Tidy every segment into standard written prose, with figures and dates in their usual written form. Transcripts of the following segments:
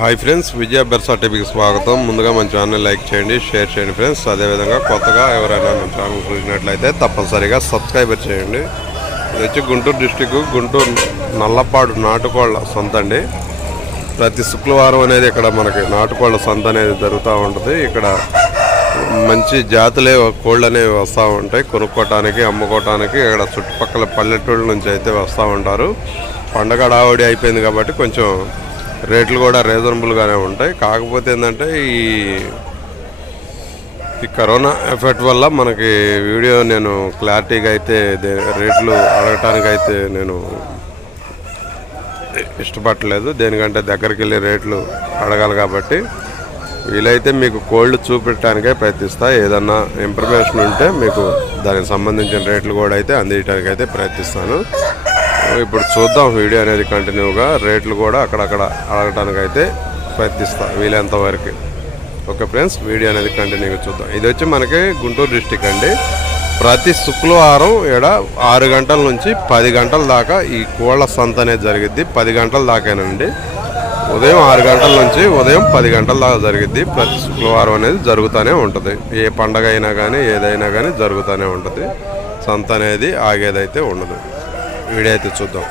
Hi friends, విజయ బెర్సా టీవీకి స్వాగతం. ముందుగా మన ఛానల్ లైక్ చేయండి, షేర్ చేయండి ఫ్రెండ్స్. అదేవిధంగా కొత్తగా ఎవరైనా మన ఛానల్ చూసినట్లయితే తప్పనిసరిగా సబ్స్క్రైబర్ చేయండి. ఇది వచ్చి గుంటూరు డిస్టిక్ గుంటూరు నల్లపాడు నాటుకోళ్ల సంత అండి. ప్రతి శుక్రవారం అనేది ఇక్కడ మనకి నాటుకోళ్ల సంత అనేది జరుగుతూ ఉంటుంది. ఇక్కడ మంచి జాతులే కోళ్ళు అనేవి వస్తూ ఉంటాయి కొనుక్కోవటానికి, అమ్ముకోవటానికి. ఇక్కడ చుట్టుపక్కల పల్లెటూళ్ళ నుంచి అయితే వస్తూ ఉంటారు. పండగ హడావుడి అయిపోయింది కాబట్టి కొంచెం రేట్లు కూడా రీజనబుల్గానే ఉంటాయి. కాకపోతే ఏంటంటే ఈ కరోనా ఎఫెక్ట్ వల్ల మనకి వీడియో నేను క్లారిటీగా అయితే రేట్లు అడగటానికైతే నేను ఇష్టపడలేదు. దేనికంటే దగ్గరికి వెళ్ళి రేట్లు అడగాలి కాబట్టి వీలైతే మీకు కోళ్ళు చూపించడానికే ప్రయత్నిస్తా. ఏదన్నా ఇన్ఫర్మేషన్ ఉంటే మీకు దానికి సంబంధించిన రేట్లు కూడా అయితే అందించడానికి అయితే ప్రయత్నిస్తాను. ఇప్పుడు చూద్దాం వీడియో అనేది కంటిన్యూగా. రేట్లు కూడా అక్కడక్కడ అడగటానికి అయితే ప్రయత్నిస్తా వీలైనంత వరకు. ఓకే ఫ్రెండ్స్, వీడియో అనేది కంటిన్యూగా చూద్దాం. ఇది వచ్చి మనకి గుంటూరు డిస్టిక్ అండి. ప్రతి శుక్రవారం ఇక్కడ 6 గంటల నుంచి 10 గంటల దాకా ఈ కోళ్ల సంత అనేది జరిగిద్ది. 10 గంటల దాకానండి. ఉదయం 6 గంటల నుంచి ఉదయం 10 గంటల దాకా జరిగిద్ది. ప్రతి శుక్రవారం అనేది జరుగుతూనే ఉంటుంది. ఏ పండగ అయినా కానీ ఏదైనా కానీ జరుగుతూనే ఉంటుంది. సంత అనేది ఆగేదైతే ఉండదు. వీడియో అయితే చూద్దాం.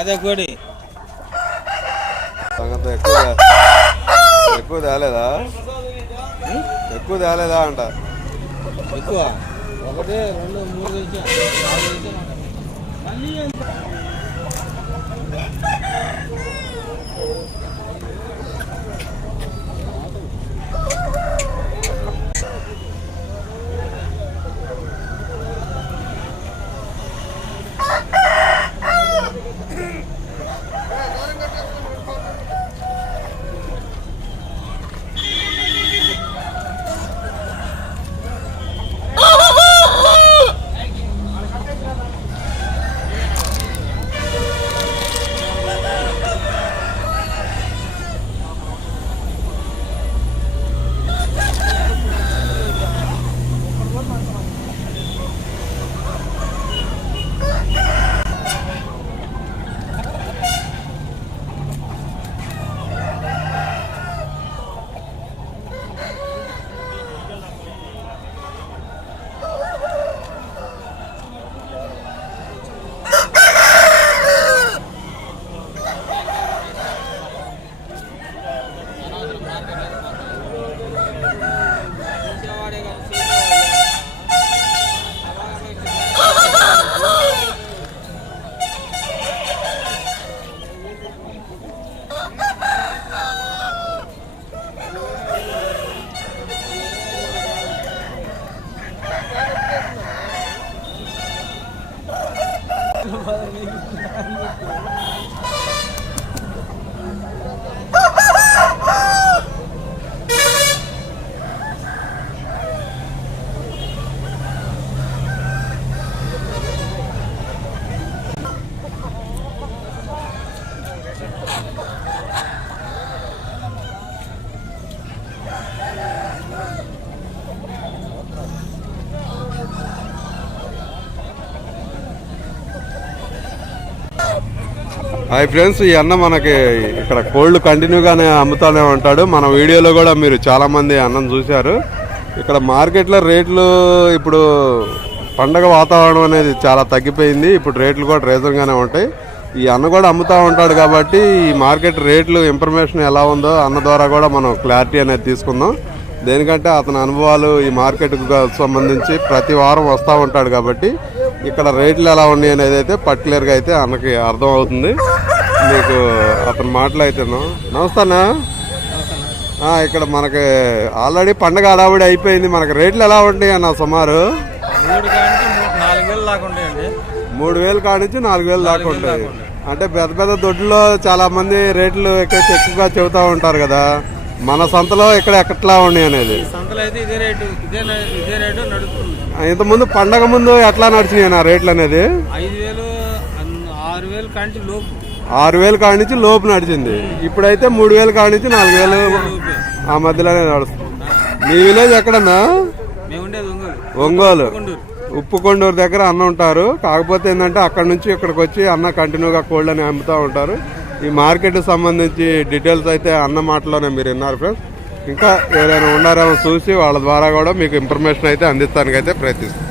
అదే కోడి ఎక్కువ తేలేదా? ఎక్కువ తేలేదా అంట. ఎక్కువ 1 2 3 మళ్ళీ హాయ్ ఫ్రెండ్స్, ఈ అన్న మనకి ఇక్కడ కోళ్ళు కంటిన్యూగానే అమ్ముతానే ఉంటాడు. మన వీడియోలో కూడా మీరు చాలామంది అన్నం చూశారు. ఇక్కడ మార్కెట్లో రేట్లు ఇప్పుడు పండగ వాతావరణం అనేది చాలా తగ్గిపోయింది. ఇప్పుడు రేట్లు కూడా రీజన్గానే ఉంటాయి. ఈ అన్న కూడా అమ్ముతూ ఉంటాడు కాబట్టి ఈ మార్కెట్ రేట్లు ఇన్ఫర్మేషన్ ఎలా ఉందో అన్న ద్వారా కూడా మనం క్లారిటీ అనేది తీసుకుందాం. దేనికంటే అతని అనుభవాలు ఈ మార్కెట్కు సంబంధించి ప్రతి వారం వస్తూ ఉంటాడు కాబట్టి ఇక్కడ రేట్లు ఎలా ఉన్నాయి అనేది అయితే పర్టికులర్గా అయితే అన్నకి అర్థం అవుతుంది. మీకు అతని మాటలు అయితే నమస్తేనా. ఇక్కడ మనకి ఆల్రెడీ పండగ హడావుడి అయిపోయింది. మనకి రేట్లు ఎలా ఉంటాయి అన్న? సుమారు 3,000 కాడి నుంచి 4,000 దాకా ఉంటాయి. అంటే పెద్ద పెద్ద దొడ్లో చాలా మంది రేట్లు ఎక్కువగా చెబుతూ ఉంటారు కదా. మన సంతలో ఇక్కడ ఎట్లా ఉన్నాయి అనేది? ఇంతకుముందు పండగ ముందు ఎట్లా నడిచినాయి రేట్లు అనేది? 5,000 6,000 కంటి లోపు. 6,000 కాడి నుంచి లోపు నడిచింది. ఇప్పుడైతే 3,000 కాడి నుంచి 4,000 ఆ మధ్యలోనే నడుస్తుంది. మీ విలేజ్ ఎక్కడన్నా? మేము ఉండేది ఒంగోలు ఉప్పుకొండూరు దగ్గర అన్న ఉంటారు. కాకపోతే ఏంటంటే అక్కడ నుంచి ఇక్కడికి వచ్చి అన్న కంటిన్యూగా కోళ్ళని అమ్ముతూ ఉంటారు. ఈ మార్కెట్ సంబంధించి డీటెయిల్స్ అయితే అన్న మాటలోనే మీరు విన్నారు ఫ్రెండ్స్. ఇంకా ఎవరైనా ఉన్నారేమో చూసి వాళ్ళ ద్వారా కూడా మీకు ఇన్ఫర్మేషన్ అయితే అందిస్తానికైతే ప్రయత్నిస్తాం.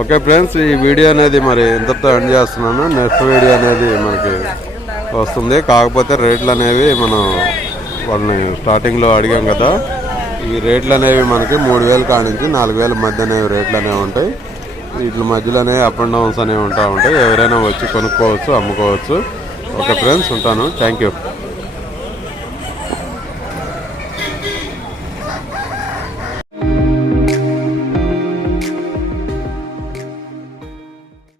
ఓకే ఫ్రెండ్స్, ఈ వీడియో అనేది మరి ఇంతటితో ఎండ్ చేస్తున్నాను. నెక్స్ట్ వీడియో అనేది మనకి వస్తుంది. కాకపోతే రేట్లు అనేవి మనం వాళ్ళని స్టార్టింగ్లో అడిగాం కదా, ఈ రేట్లు అనేవి మనకి 3,000 కానించి 4,000 మధ్య అనేవి రేట్లు అనేవి ఉంటాయి. వీటి మధ్యలోనే అప్ అండ్ డౌన్స్ అనేవి ఉంటాయి. ఎవరైనా వచ్చి కొనుక్కోవచ్చు, అమ్ముకోవచ్చు. ఓకే ఫ్రెండ్స్, ఉంటాను. Thank you.